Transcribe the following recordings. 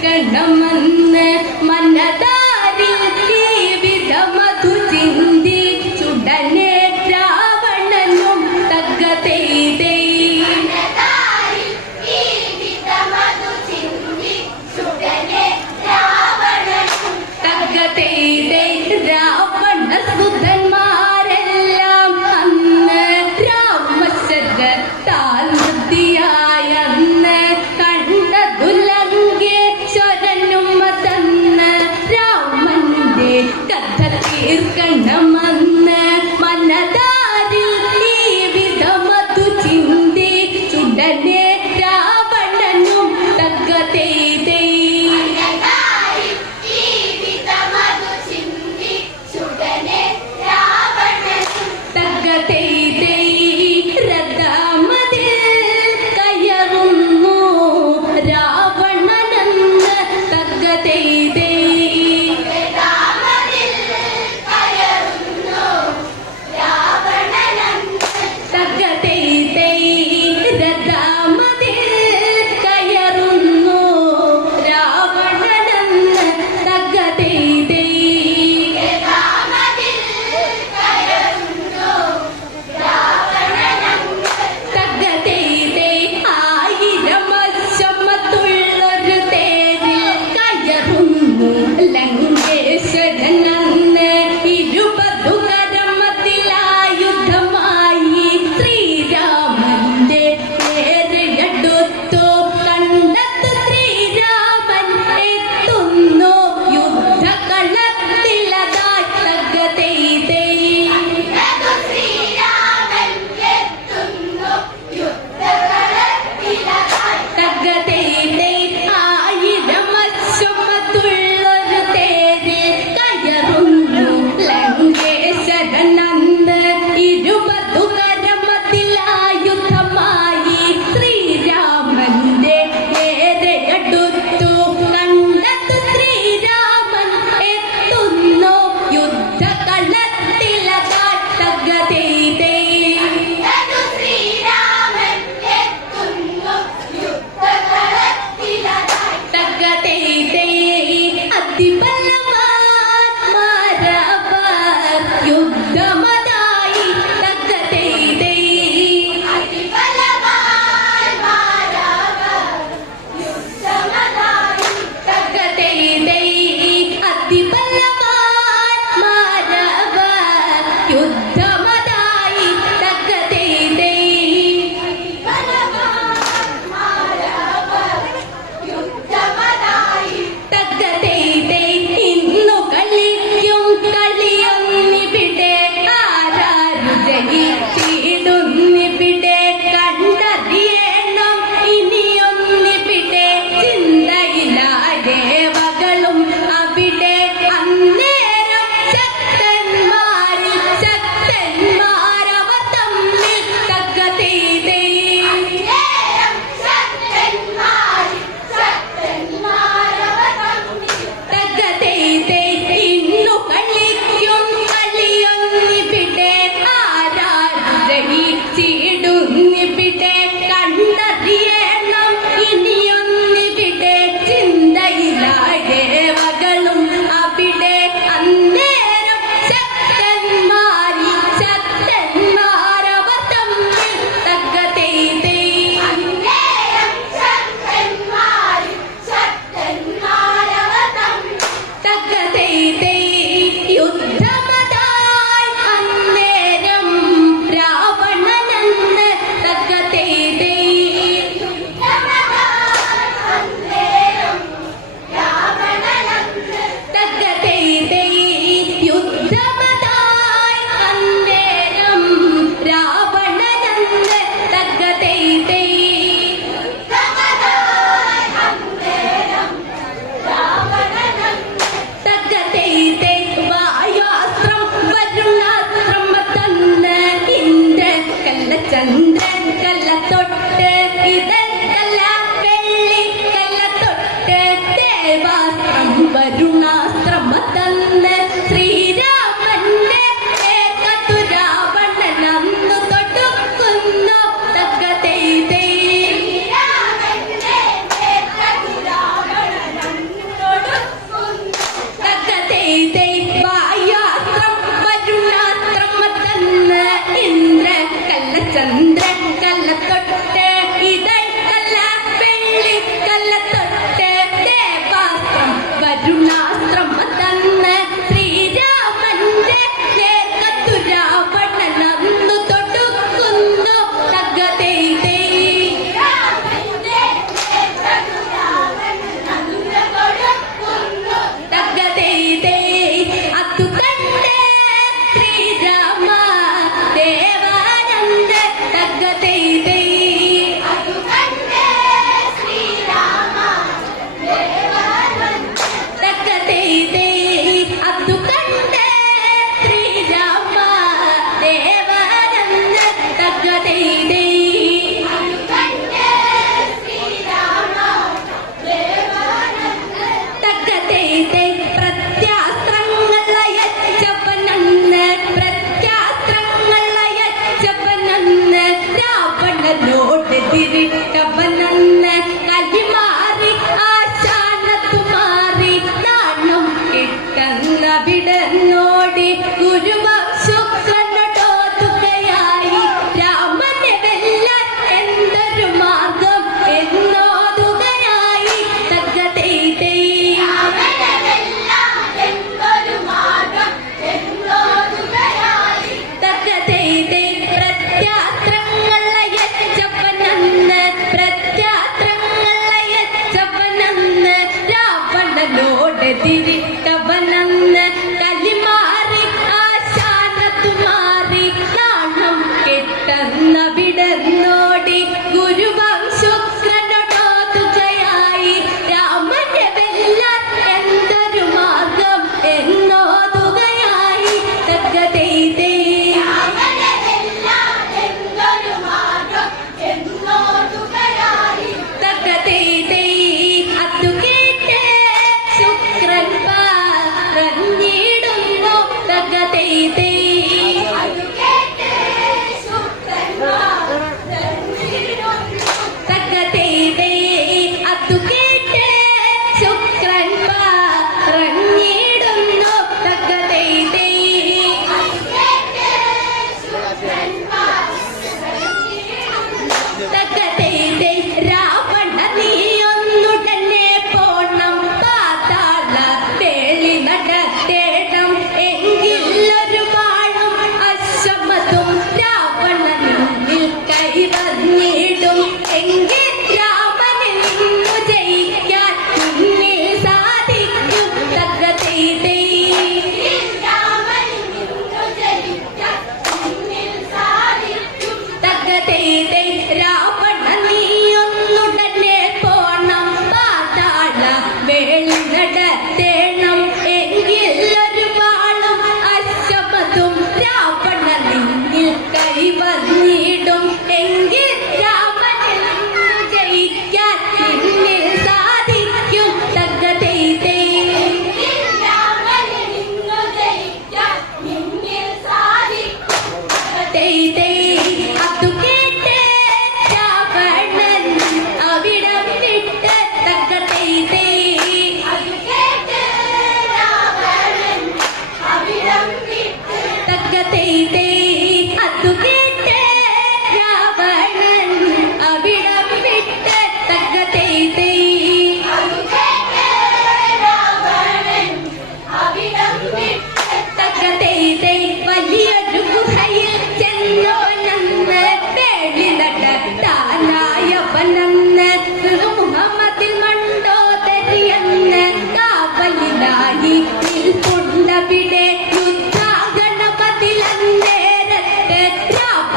തീർക്കണമെന്ന് മനതാരിൽ ജീവിതമധു ചിന്തി ചുടനെ രാവണനും തകതേതേ തകതേതേ രാവണ സുതന്മാരെല്ലാം അന്ന് രാമശരത്താൽ മൃതിയായ അന്ന് കണ്ടതു ലങ്കേശ്വരനും അതന്ന് രാമന്റെ കഥ തീർക്കണമെന്ന് മനതാരിൽ ജീവിതമധു ചിന്തി ചുടനെ രാവണനും തകതേതേ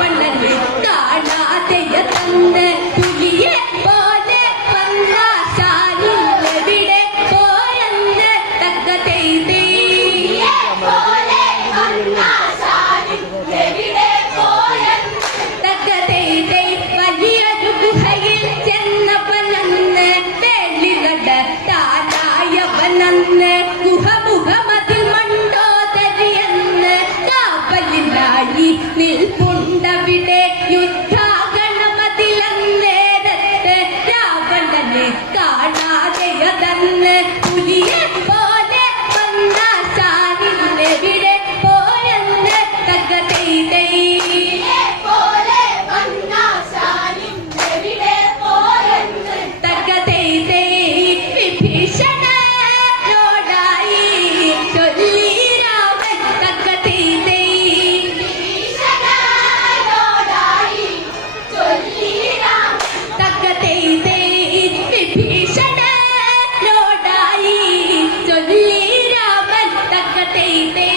രാവണനെ കാണാതെയതന്ന് പുലിയെ പോലെ വന്ന ശാലിലെവിടെ പോയെന്ന് തക്കതെയ്തേ തക്കതെയ്തേ വലിയൊരു ഗുഹയിൽ ചെന്നവനന്ന് വെളികട താനായവനന്ന് ഗുഹമുഖമതിൽ മണ്ടോദരിയെന്ന് കാവലിനായി നിൽപ്പുണ്ടവിടെ യുദ്ധാഗണമതിലന്നേരത്ത് രാവണനെ കാണാതെയതന്ന് പുലിയെ പോലെ വന്ന ശാലിലെവിടെ പോയെന്ന് തക്കതെയ്തേ തക്കതെയ്തേ വിഭീഷണനോടായി ചൊല്ലി രാമൻ തക്കതെയ്തേ തക്കതെയ്തേ വിഭീഷണനോടായി ചൊല്ലി രാമൻ തക്കതെയ്തേ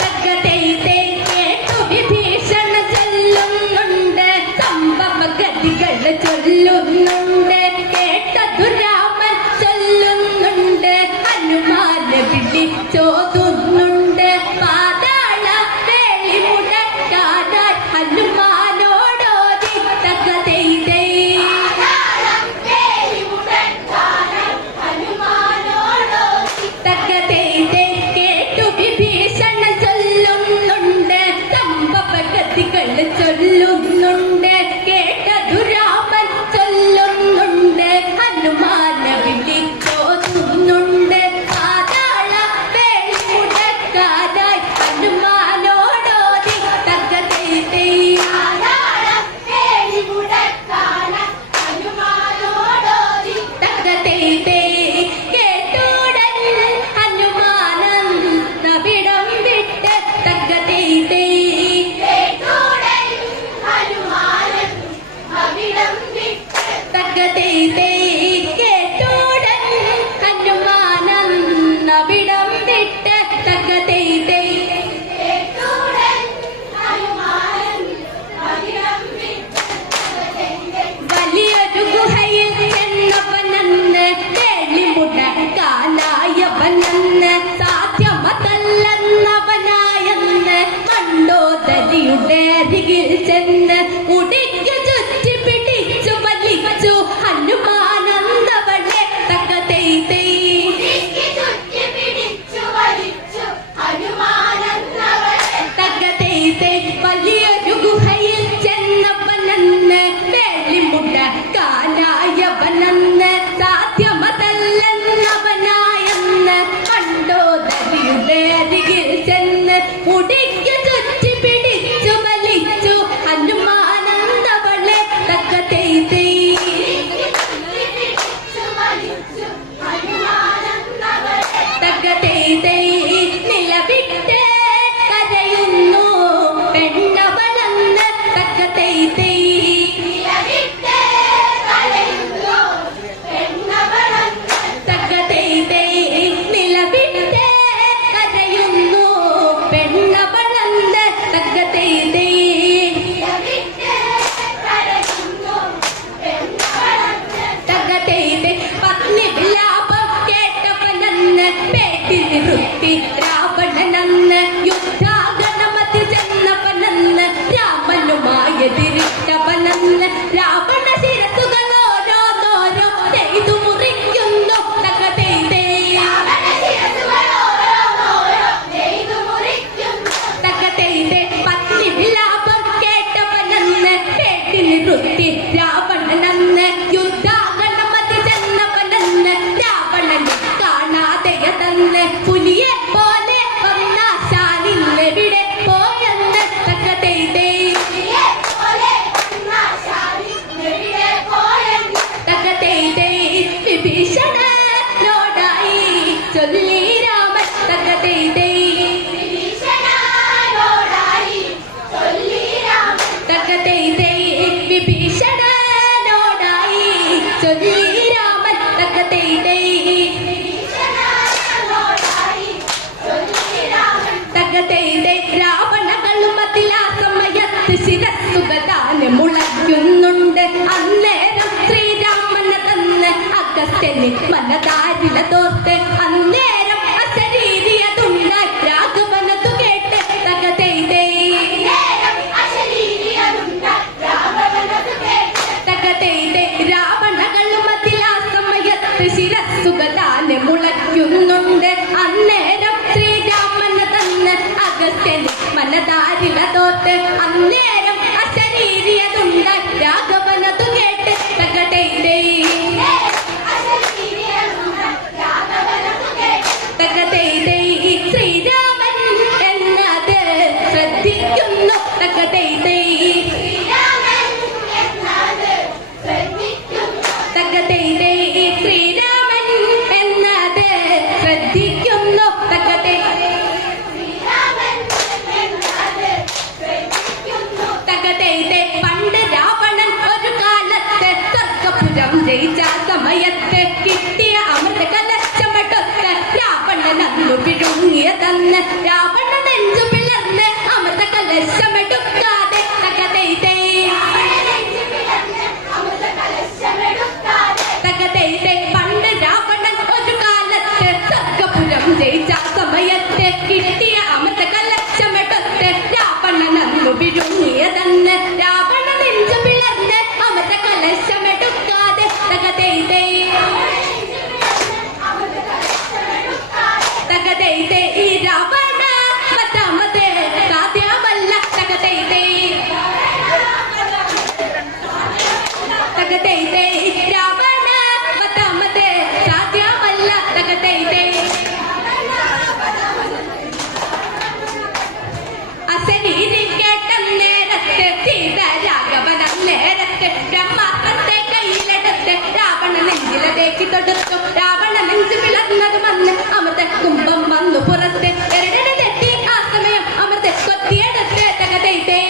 തക്കതെയ്തേ കേട്ടു വിഭീഷണ ചൊല്ലുന്നുണ്ട് സംഭവഗതികൾ ചൊല്ലുന്നുണ്ട് കേട്ടതു രാമൻ ചൊല്ലുന്നുണ്ട് ഹനുമാന വിളിച്ചോതുന്നുണ്ട് പാതാള വേളി മുടക്കാനായി ഹനുമാനോടോതി തക്കതെയ്തേ തക്കതെയ്തേ കേട്ടു വിഭീഷണ ചൊല്ലുന്നുണ്ട് സംഭവഗതികൾ ചൊല്ലുന്നുണ്ട് കേട്ടതു രാമൻ ചൊല്ലുന്നുണ്ട് ഹനുമാന വിളിച്ചോതുന്നുണ്ട് പാതാള വേളി മുടക്കാനായി ഹനുമാനോടോതി തക്കതെയ്തേ തക്കതെയ്തേ കേട്ടുടൻ ഹനുമാനൻ നബിടം വിട്ട് തക്കതെയ്തേ തക്കതെയ്തേ കേട്ടുടൻ ഹനുമാനൻ നബിടം വിട്ട് തക്കതെയ്തേ വലിയൊരു ഗുഹയിൽ ചെന്നവനന്ന് വെളിമുടക്കാനായവനന്ന് സാധ്യമതല്ലെന്നവനായെന്ന് മണ്ടോദരിയുടെ അരികിൽ ചെന്ന് മുടിക്കു ചുറ്റി പിടിച്ചു വലിച്ചു ഹനുമാനന്ദവളെ തക്കതെയ്തേ ഹനുമാൻ തകതൈതൈ രാവണകളുമതിൽ ആ സമയത്ത് ശിരസ്സുകതാന് മുളയ്ക്കുന്നുണ്ട്. അന്നേരം ശ്രീരാമന് തന്ന് അഗസ്ത്യന് മനതാരില തോർത്ത് അന്നേരം അശരീരിയതുണ്ടായി രാഘവനതു കേട്ട് തകതൈതൈ തകതൈതൈ രാവണകളുമതിൽ ആ സമയത്ത് ശിരസ്സുകതാന് മുളയ്ക്കുന്നുണ്ട്. അന്നേരം ശ്രീരാമന് തന്ന് അഗസ്ത്യന് മനതാരില തോർത്ത് അന്നേരം അശരീരിയതുണ്ടായി രാഘവനതു കേട്ട് തകതൈതൈ തകതൈതൈ ശ്രീരാമൻ എന്നത് ശ്രദ്ധിക്കുന്നു. തകതൈതൈ തകതൈതൈ ശ്രീരാമൻ എന്നത് ശ്രദ്ധിക്കുന്നു. തകതൈതൈ പണ്ട് രാവണൻ ഒരു കാലത്ത് സ്വർഗപുരം ജയിച്ച സമയത്ത് കിട്ടിയ അമൃത കലശമെടുത്ത് രാവണൻ അന്നു വിഴുങ്ങിയതന്ന് രാവണൻ നെഞ്ചു പിളർന്ന് അമൃത കലശമെടുക്കാതെ തകതൈതൈ തകതൈതൈ പണ്ട് രാവണൻ ഒരു കാലത്ത് സ്വർഗപുരം ജയിച്ച സമയത്ത് കിട്ടിയ അമൃത കലശമെടുത്ത് രാവണൻ അന്നു വിഴുങ്ങിയതന്ന് രാവണ നെഞ്ചു പിളർന്ന് അമൃത കലശമെടുക്കാതെ തകതൈതൈ തകതൈതൈ രാവണ വധമത് സാധ്യമല്ല. തകതൈതൈ തകതൈതൈ രാവണ വധമത് സാധ്യമല്ല. തകതൈതൈ അശരീരി കേട്ട നേരത്ത് സീത രാഘവൻ നേരത്ത് ബ്രഹ്മാസ്ത്രത്തെ കയ്യിലെടുത്ത് രാവണ നെഞ്ചിലതേക്ക് തൊടുത്തു. രാവണ നെഞ്ചു പിളർന്നത് വന്ന് അമൃത കുംഭം വന്നു പുറത്ത് എരടെത്തി ആ സമയം അമൃത കൊത്തിയെടുത്ത് തകതൈതൈ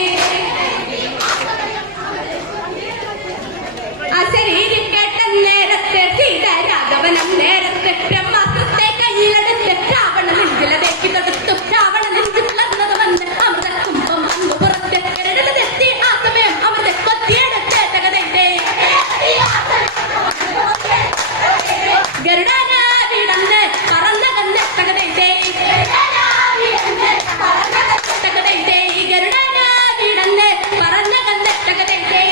അശരീരി കേട്ട നേരത്ത് സീത രാഘവൻ നേരത്ത് ബ്രഹ്മാസ്ത്രത്തെ കയ്യിലെടുത്ത് രാവണ നെഞ്ചിലതേക്ക് തൊടുത്തു. രാവണ നെഞ്ചു പിളർന്നത് വന്ന് അമൃത കുംഭം വന്നു പുറത്ത് എരടെത്തി ആ സമയം അമൃത കൊത്തിയെടുത്ത് തകതൈതൈ ഗരുഡാനാവിടന്ന് പറന്നകന്ന് തകതൈതൈ തകതൈതൈ ഗരുഡാനാവിടന്ന് പറന്നകന്ന് തകതൈതൈ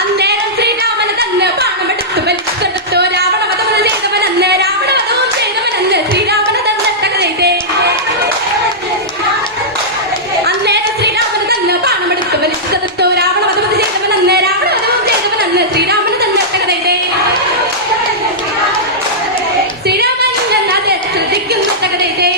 അന്നേരം ശ്രീരാമന് തന്ന് ബാണമെടുത്തു വലിച്ചെടുത്തു. രാവണവധവും ചെയ്തവനന്ന് രാവണവധവും ചെയ്തവനന്ന് ശ്രീരാമന് തന്ന് തകതൈതൈ അന്നേരം ശ്രീരാമന് തന്ന് ബാണമെടുത്തു വലിച്ചെടുത്തു. രാവണവധവും ചെയ്തവനന്ന് രാവണവധവും ചെയ്തവനന്ന് ശ്രീരാമന് തന്ന് തകതൈതൈ ശ്രീരാമൻ എന്നത് ശ്രദ്ധിക്കുന്നു. തകതൈതൈ